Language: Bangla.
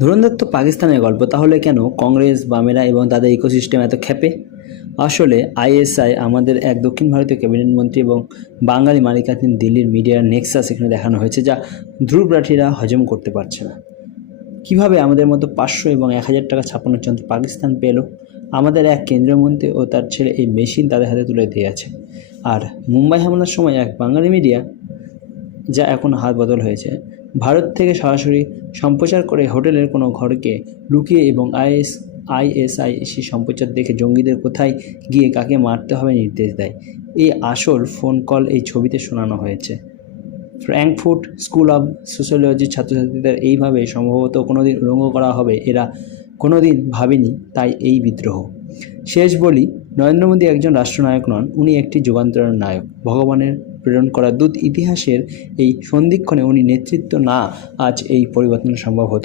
ধুরন্ধর তো পাকিস্তানের গল্প, তাহলে কেন কংগ্রেস, বামেরা এবং তাদের ইকোসিস্টেম এত ক্ষেপে? আসলে আইএসআই আমাদের এক দক্ষিণ ভারতীয় ক্যাবিনেট মন্ত্রী এবং বাঙালি মালিকানাধীন দিল্লির মিডিয়ার নেক্সাস এখানে দেখানো হয়েছে, যা ধ্রুব রাঠিরা হজম করতে পারছে না। কিভাবে আমাদের মতো 500 এবং 1000 টাকা ছাপানোর যন্ত্র পাকিস্তান পেল? আমাদের এক কেন্দ্রীয় মন্ত্রী ও তার ছেলে এই মেশিন তাদের হাতে তুলে দিয়েছে। আর মুম্বাই হামলার সময় এক বাঙালি মিডিয়া, যা এখন হাত বদল হয়েছে, ভারত থেকে সরাসরি সম্প্রচার করে হোটেলের কোনো ঘরকে লুকিয়ে এবং আইএসআইসি সম্প্রচার দেখে জঙ্গিদের কোথায় গিয়ে কাকে মারতে হবে নির্দেশ দেয়। এই আসল ফোন কল এই ছবিতে শোনানো হয়েছে। ফ্র্যাঙ্কফুর্ট স্কুল অব সোশিওলজির ছাত্রছাত্রীদের এইভাবে সম্ভবত কোনোদিন উলঙ্গ করা হবে এরা কোনোদিন ভাবেনি, তাই এই বিদ্রোহ। শেষ বলি, নরেন্দ্র মোদী একজন রাষ্ট্রনায়ক নন, উনি একটি যুগান্তরের নায়ক, ভগবানের প্রেরণ করা দূত। ইতিহাসের এই সন্ধিক্ষণে উনি নেতৃত্ব না, আজ এই পরিবর্তন সম্ভব হতো।